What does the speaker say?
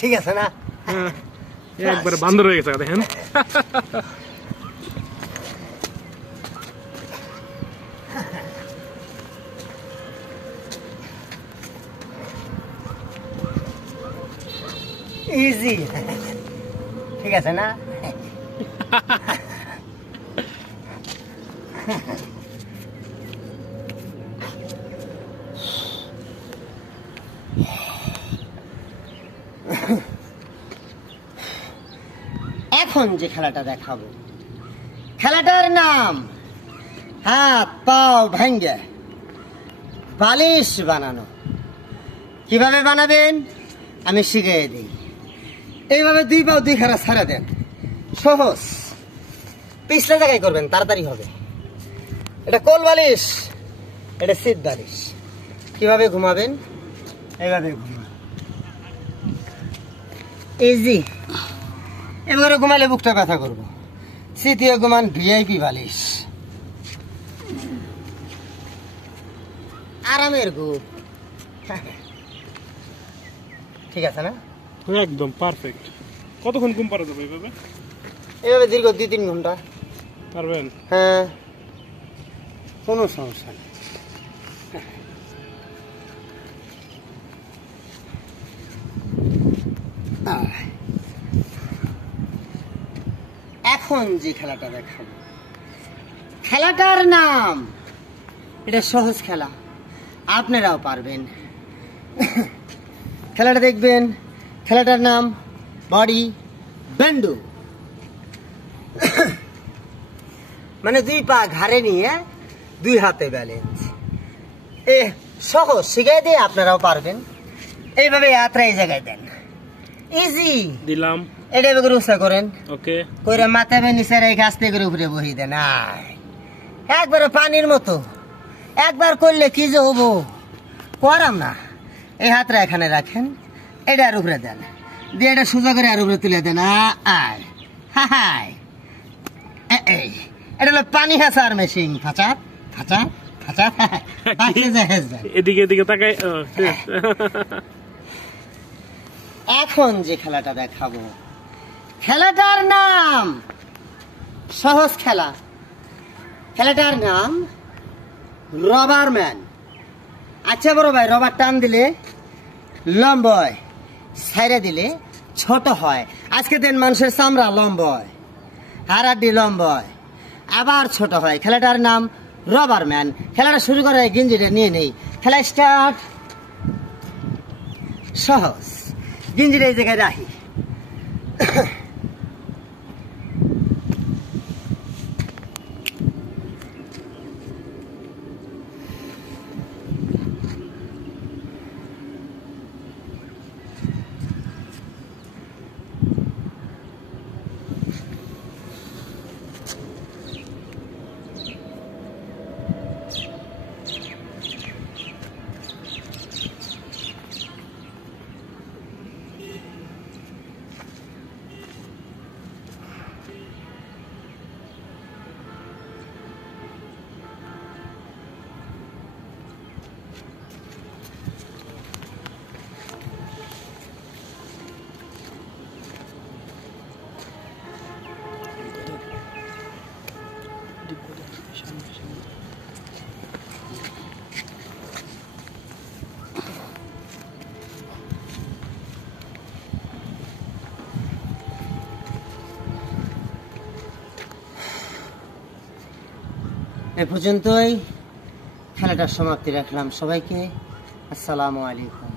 ঠিক আছে না? একবারে বান্দর হয়ে গেছে দেখেন। ইজি, ঠিক আছে না? এখন যে খেলাটা দেখাবো, খেলাটার নাম হাত পাও ভাঙ্গে বালিশ বানানো। কিভাবে বানাবেন আমি শিখিয়ে দিই। এইভাবে দুই পাও দুই খাড়া ছাড়া দেন, সহজ। পিছলে জায়গায় করবেন, তাড়াতাড়ি হবে। এটা কোল বালিশ, এটা সিট বালিশ। কিভাবে ঘুমাবেন? এইভাবে ঘুমাবেন, ইজি। এবারে ঘুমালে বুকটা ব্যথা করবো। সিটিও ঘুমান ভিআইপি বালিশ, আরামের ঘুম। ঠিক আছে না? একদম পারফেক্ট। কতক্ষণ ঘুম পারা যাবে এইভাবে? এভাবে দীর্ঘ 2-3 ঘন্টা পারবেন? হ্যাঁ, কোনো সমস্যা নেই। এখন যে খেলাটা দেখাবো, খেলাটার নাম, এটা সহজ খেলা, আপনারাও পারবেন। খেলাটা দেখবেন, খেলাটার নাম বডি বেন্ডু। মানে দুই পা ঘাড়ে নিয়ে দুই হাতে ব্যালেন্স। এ সহজ, শিখাই দিয়ে আপনারাও পারবেন। এইভাবে হাতটা এই জায়গায় দেন, ইজি দিলাম। এটা এভাবে উৎসাহ করেন, ওকে করে মাথাবে নিচে রেখে আস্তে করে উপরে বহি দেন। একবারে পানির মতো। একবার করলে কি যে হবো, করাম না। এই হাতটা এখানে রাখেন, এটা আর উপরে দেন, দিয়ে এটা সোজা করে আর উপরে তুলে দেন। আয় হাই, এটা হলো পানি হাসার মেশিন। ফাঁচা ফাঁচা ফাঁচা, এদিকে এদিকে তাকাই। এখন যে খেলাটা দেখাবো, খেলাটার নাম সহজ খেলা, খেলাটার নাম রবার ম্যান। আচ্ছা বড় ভাই, রবার টান দিলে লম্বা হয়, ছাইড়া দিলে ছোট হয়। আজকে দেন মানুষের চামড়া লম্বা হয়, হাড়াড্ডি লম্বা হয়, আবার ছোট হয়। খেলাটার নাম রবার ম্যান। খেলাটা শুরু করে গিঞ্জিটা নিয়ে নেই। খেলা স্টার্ট। সহজ, গিঞ্জিটা এই জায়গায় রাখি। এ পর্যন্তই খেলাটার সমাপ্তি রাখলাম। সবাইকে আসসালামু আলাইকুম।